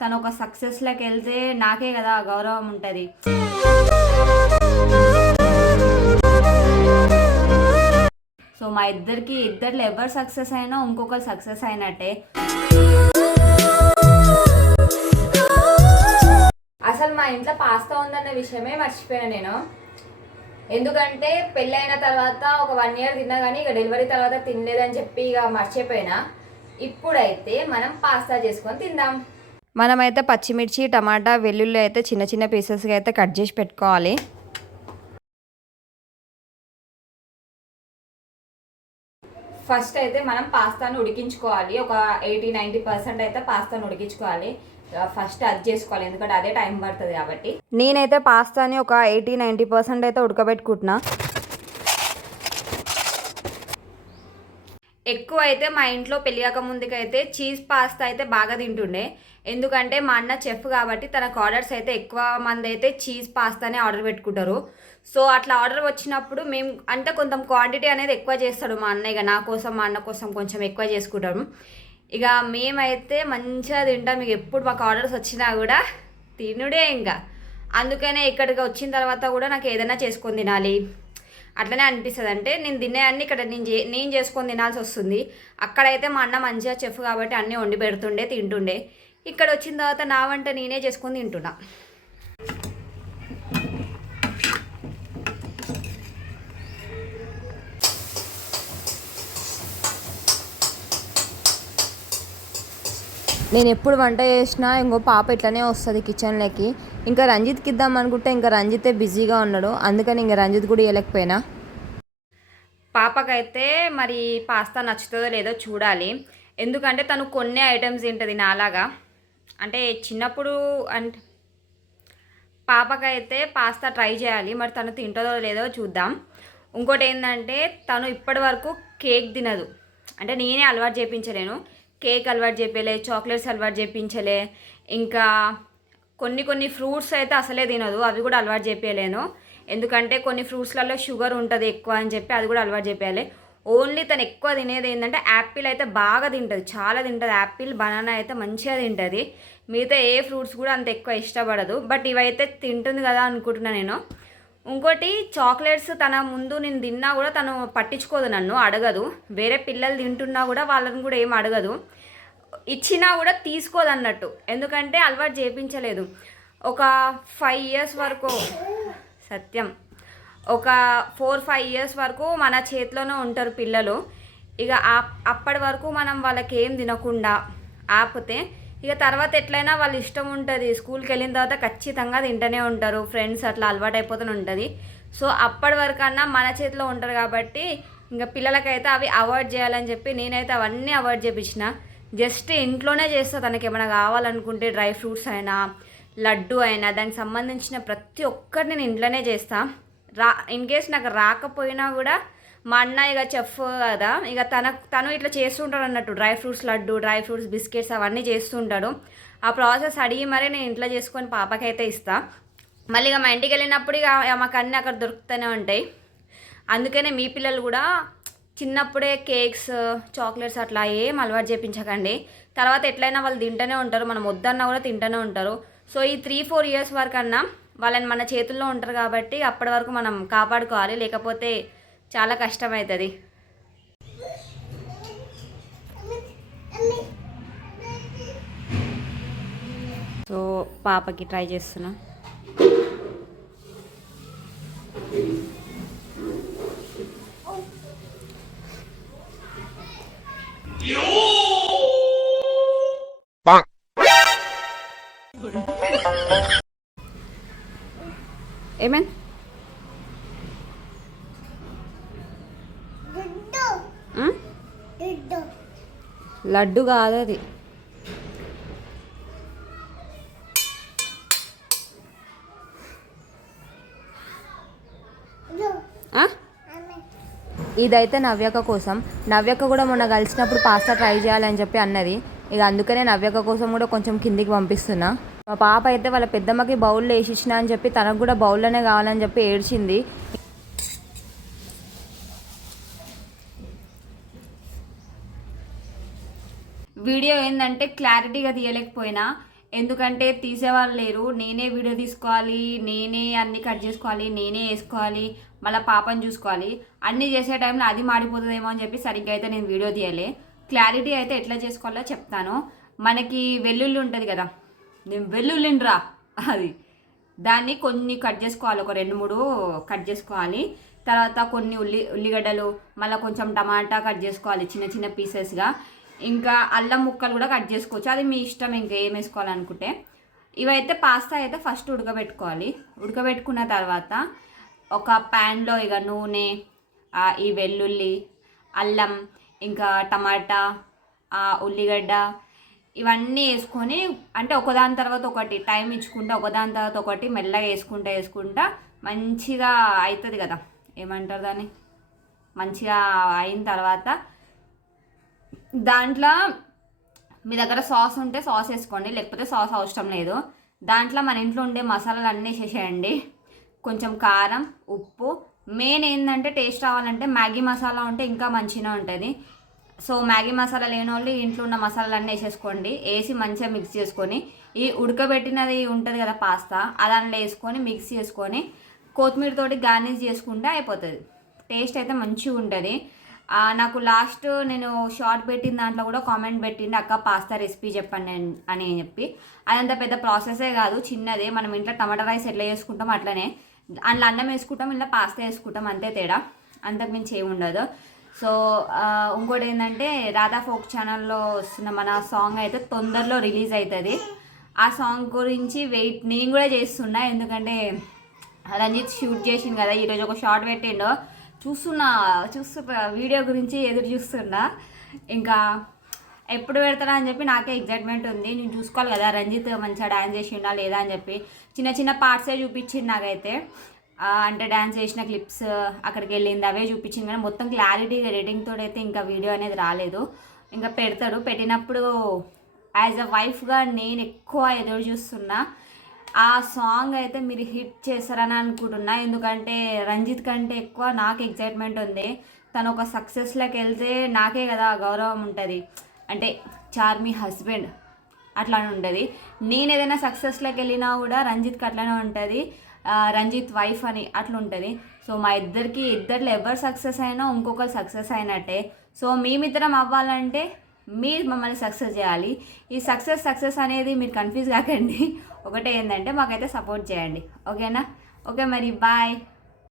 తను ఒక సక్సెస్ లోకి వెళ్తే నాకే కదా గౌరవం ఉంటది. సో మా ఇద్దరిలో ఎవరు సక్సెస్ అయినా ఇంకొకరు సక్సెస్ అయినట్టే. అసలు మా ఇంట్లో పాస్తా ఉందన్న విషయమే మర్చిపోయాను నేను. ఎందుకంటే పెళ్ళైన తర్వాత ఒక 1 year తిన్నా కానీ ఇక డెలివరీ తర్వాత తినలేదని చెప్పి ఇక మర్చిపోయినా. ఇప్పుడైతే మనం పాస్తా చేసుకొని తిందాం. మనమైతే పచ్చిమిర్చి, టమాటా, వెల్లుల్లి అయితే చిన్న చిన్న పీసెస్గా అయితే కట్ చేసి పెట్టుకోవాలి. ఫస్ట్ అయితే మనం పాస్తాను ఉడికించుకోవాలి. ఒక 80-90% అయితే పాస్తాను ఉడికించుకోవాలి. ఫస్ట్ అది చేసుకోవాలి, ఎందుకంటే అదే టైం పడుతుంది కాబట్టి. నేనైతే పాస్తాని ఒక 80-90% అయితే ఉడకబెట్టుకుంటున్నా. ఎక్కువ అయితే మా ఇంట్లో పెళ్ళిగాక ముందుకైతే చీజ్ పాస్తా అయితే బాగా తింటుండే. ఎందుకంటే మా అన్న చెఫ్ కాబట్టి తనకు ఆర్డర్స్ అయితే ఎక్కువ మంది అయితే చీజ్ పాస్తానే ఆర్డర్ పెట్టుకుంటారు. సో అట్లా ఆర్డర్ వచ్చినప్పుడు మేము అంటే కొంచెం క్వాంటిటీ అనేది ఎక్కువ చేస్తాడు మా అన్న. ఇక నా కోసం మా అన్న కోసం కొంచెం ఎక్కువ చేసుకుంటాము. ఇక మేమైతే మంచిగా తింటాం. ఇక ఎప్పుడు మాకు ఆర్డర్స్ వచ్చినా కూడా తినుడే. ఇంకా అందుకనే ఇక్కడికి వచ్చిన తర్వాత కూడా నాకు ఏదైనా చేసుకొని తినాలి అట్లనే అనిపిస్తుంది. అంటే నేను తినేవన్నీ ఇక్కడ నేను చేసుకొని తినాల్సి వస్తుంది. అక్కడైతే మా అన్న మంచిగా చెఫ్ కాబట్టి అన్నీ వండి పెడుతుండే, తింటుండే. ఇక్కడ వచ్చిన తర్వాత నా వంట నేనే చేసుకొని తింటున్నా. నేను ఎప్పుడు వంట చేసినా ఇంకో పాప ఇట్లనే వస్తుంది కిచెన్లోకి. ఇంకా రంజిత్కి ఇద్దాం అనుకుంటే ఇంకా రంజితే బిజీగా ఉన్నాడు, అందుకని ఇంకా రంజిత్ కూడా ఇవ్వలేకపోయినా. పాపకైతే మరి పాస్తా నచ్చుతుందో లేదో చూడాలి. ఎందుకంటే తను కొన్ని ఐటమ్స్ తింటుంది నాలాగా. అంటే చిన్నప్పుడు అంటే పాపకైతే పాస్తా ట్రై చేయాలి, మరి తను తింటుందో లేదో చూద్దాం. ఇంకోటి ఏంటంటే తను ఇప్పటి వరకు కేక్ తినదు. అంటే నేనే అలవాటు చేయించలేను. కేక్ అలవాటు చేయించలే, చాక్లెట్స్ అలవాటు చేయించలే, ఇంకా కొన్ని ఫ్రూట్స్ అయితే అసలే తినదు. అవి కూడా అలవాటు చేయించలేను. ఎందుకంటే కొన్ని ఫ్రూట్స్లలో షుగర్ ఉంటుంది ఎక్కువ అని చెప్పి అది కూడా అలవాటు చేయించాలి. ఓన్లీ తను ఎక్కువ తినేది ఏంటంటే యాపిల్ అయితే బాగా తింటుంది, చాలా తింటుంది. యాపిల్, బనానా అయితే మంచిగా తింటుంది. మిగతా ఏ ఫ్రూట్స్ కూడా అంత ఎక్కువ ఇష్టపడదు. బట్ ఇవైతే తింటుంది కదా అనుకుంటున్నా నేను. ఇంకోటి చాక్లెట్స్ తన ముందు నేను తిన్నా కూడా తను పట్టించుకోదు, నన్ను అడగదు. వేరే పిల్లలు తింటున్నా కూడా వాళ్ళని కూడా ఏం అడగదు, ఇచ్చినా కూడా తీసుకోదు అన్నట్టు. ఎందుకంటే అలవాటు చేయించలేదు. ఒక 5 years వరకు, సత్యం, ఒక 4-5 years వరకు మన చేతిలోనే ఉంటారు పిల్లలు. ఇక అప్పటి వరకు మనం వాళ్ళకి ఏం తినకుండా ఆపితే ఇక తర్వాత ఎట్లయినా వాళ్ళ ఇష్టం ఉంటుంది. స్కూల్కి వెళ్ళిన తర్వాత ఖచ్చితంగా తింటూనే ఉంటారు. ఫ్రెండ్స్ అట్లా అలవాటు అయిపోతూనే ఉంటుంది. సో అప్పటి వరకన్నా మన చేతిలో ఉంటారు కాబట్టి ఇంకా పిల్లలకైతే అవి అవాయిడ్ చేయాలని చెప్పి నేనైతే అవన్నీ అవాయిడ్ చేయించిన. జస్ట్ ఇంట్లోనే చేస్తా. తనకి ఏమైనా కావాలనుకుంటే డ్రై ఫ్రూట్స్ అయినా, లడ్డు అయినా, దానికి సంబంధించిన ప్రతి ఒక్కటి నేను ఇంట్లోనే చేస్తాను. ఇన్ కేస్ నాకు రాకపోయినా కూడా మా అన్న ఇక చెఫ్ కదా, ఇక తను ఇట్లా చేస్తుంటాడు అన్నట్టు. Dry fruits laddu, dry fruits biscuits అవన్నీ చేస్తుంటాడు. ఆ ప్రాసెస్ అడిగి మరీ నేను ఇంట్లో చేసుకొని పాపకైతే ఇస్తాను. మళ్ళీ ఇక మా ఇంటికి వెళ్ళినప్పుడు ఇక మాకు అన్నీ అక్కడ దొరుకుతూనే ఉంటాయి. అందుకనే మీ పిల్లలు కూడా చిన్నప్పుడే కేక్స్, చాక్లెట్స్ అట్లా ఏం అలవాటు చేయించకండి. తర్వాత ఎట్లయినా వాళ్ళు తింటూనే ఉంటారు, మనం వద్దన్నా కూడా తింటూనే ఉంటారు. సో ఈ 3-4 years వరకు అన్నా వాళ్ళని మన చేతుల్లో ఉంటారు కాబట్టి అప్పటి వరకు మనం కాపాడుకోవాలి, లేకపోతే చాలా కష్టమవుతుంది. సో పాపకి ట్రై చేస్తున్నా. ఏమేన్ లడ్డు కాదు అది. ఇదైతే నవ్యక కోసం. నవ్యక కూడా మొన్న కలిసినప్పుడు పాస్తా ట్రై చేయాలని చెప్పి అన్నది. ఇక అందుకనే నవ్యక కోసం కూడా కొంచెం కిందికి పంపిస్తున్నా. మా పాప అయితే వాళ్ళ పెద్దమ్మకి బౌల్లో వేసి ఇచ్చిన అని చెప్పి తనకు కూడా బౌల్లోనే కావాలని చెప్పి ఏడ్చింది. వీడియో ఏంటంటే క్లారిటీగా తీయలేకపోయినా, ఎందుకంటే తీసేవాళ్ళు లేరు. నేనే వీడియో తీసుకోవాలి, నేనే అన్నీ కట్ చేసుకోవాలి, నేనే వేసుకోవాలి, మళ్ళీ పాపని చూసుకోవాలి. అన్నీ చేసే టైంలో అది మాడిపోతుందేమో అని చెప్పి సరిగ్గా అయితే నేను వీడియో తీయలే. క్లారిటీ అయితే ఎట్లా చేసుకోవాలో చెప్తాను. మనకి వెల్లుల్లి ఉంటుంది కదా, నేను వెల్లుల్లిని అది దాన్ని కొన్ని కట్ చేసుకోవాలి, ఒక 2-3 కట్ చేసుకోవాలి. తర్వాత కొన్ని ఉల్లిగడ్డలు, మళ్ళీ కొంచెం టమాటా కట్ చేసుకోవాలి చిన్న చిన్న పీసెస్గా. ఇంకా అల్లం ముక్కలు కూడా కట్ చేసుకోవచ్చు, అది మీ ఇష్టం ఇంకా ఏం వేసుకోవాలనుకుంటే. ఇవైతే పాస్తా అయితే ఫస్ట్ ఉడకబెట్టుకోవాలి. ఉడకబెట్టుకున్న తర్వాత ఒక ప్యాన్లో ఇక నూనె, ఈ వెల్లుల్లి, అల్లం, ఇంకా టమాటా, ఉల్లిగడ్డ ఇవన్నీ వేసుకొని, అంటే ఒకదాని తర్వాత ఒకటి టైం ఇచ్చుకుంటా, ఒకదాని తర్వాత ఒకటి మెల్లగా వేసుకుంటా మంచిగా అవుతుంది కదా, ఏమంటారు దాన్ని, మంచిగా అయిన తర్వాత దాంట్లో మీ దగ్గర సాస్ ఉంటే సాస్ వేసుకోండి, లేకపోతే సాస్ అవసరం లేదు. దాంట్లో మన ఇంట్లో ఉండే మసాలాలు అన్నీ వేసేసేయండి. కొంచెం కారం, ఉప్పు, మెయిన్ ఏంటంటే టేస్ట్ రావాలంటే మ్యాగీ మసాలా ఉంటే ఇంకా మంచిగా ఉంటుంది. సో మ్యాగీ మసాలా లేని వాళ్ళు ఇంట్లో ఉన్న మసాలాలన్నీ వేసేసుకోండి. వేసి మంచిగా మిక్స్ చేసుకొని ఈ ఉడకబెట్టినది ఉంటుంది కదా పాస్తా, దాంట్లో వేసుకొని మిక్స్ చేసుకొని కొత్తిమీరతోటి గార్నిష్ చేసుకుంటే అయిపోతుంది. టేస్ట్ అయితే మంచిగా ఉంటుంది. నాకు లాస్ట్ నేను షార్ట్ పెట్టిన దాంట్లో కూడా కామెంట్ పెట్టింది, అక్క పాస్తా రెసిపీ చెప్పండి అని చెప్పి. అదంత పెద్ద ప్రాసెసే కాదు, చిన్నదే. మనం ఇంట్లో టమాటా రైస్ ఎట్లా చేసుకుంటాం అట్లనే అందులో అన్నం వేసుకుంటాం, ఇలా పాస్తా వేసుకుంటాం, అంతే తేడా, అంతకుమించి ఏమి ఉండదు. సో ఇంకోటి ఏంటంటే రాధా ఫోక్ ఛానల్లో వస్తున్న మన సాంగ్ అయితే తొందరలో రిలీజ్ అవుతుంది. ఆ సాంగ్ గురించి వెయిట్ నేను కూడా చేస్తున్నా, ఎందుకంటే రంజిత్ షూట్ చేసింది కదా, ఈరోజు ఒక షార్ట్ పెట్టిండు, చూస్తున్నా వీడియో గురించి ఎదురు చూస్తున్నా. ఇంకా ఎప్పుడు పెడతారా అని చెప్పి నాకే ఎగ్జైట్మెంట్ ఉంది. నేను చూసుకోవాలి కదా రంజిత్ మంచిగా డ్యాన్స్ చేసిండా లేదా అని చెప్పి. చిన్న చిన్న పార్ట్సే చూపించింది నాకైతే, అంటే డ్యాన్స్ చేసిన క్లిప్స్, అక్కడికి వెళ్ళింది అవే చూపించింది, కానీ మొత్తం క్లారిటీగా ఎడిటింగ్ తోటి అయితే ఇంకా వీడియో అనేది రాలేదు. ఇంకా పెడతాడు, పెట్టినప్పుడు యాజ్ అ వైఫ్గా నేను ఎక్కువ ఎదురు చూస్తున్నా. ఆ సాంగ్ అయితే మీరు హిట్ చేస్తారని అనుకుంటున్నా, ఎందుకంటే రంజిత్ కంటే ఎక్కువ నాకు ఎగ్జైట్మెంట్ ఉంది. తను ఒక సక్సెస్లోకి వెళ్తే నాకే కదా గౌరవం ఉంటుంది, అంటే చార్మి హస్బెండ్ అట్లానే ఉంటుంది. నేను ఏదైనా సక్సెస్లోకి వెళ్ళినా కూడా రంజిత్కి అట్లానే ఉంటుంది, రంజిత్ వైఫ్ అని అట్లా ఉంటుంది. సో మా ఇద్దరిలో ఎవరు సక్సెస్ అయినా ఇంకొకరు సక్సెస్ అయినట్టే. సో మేమిద్దరం అవ్వాలంటే మీరు మమ్మల్ని సక్సెస్ చేయాలి. ఈ సక్సెస్ అనేది మీరు కన్ఫ్యూజ్ కాకండి. ఒకటే ఏంటంటే మాకైతే సపోర్ట్ చేయండి, ఓకేనా? ఓకే మరి బాయ్.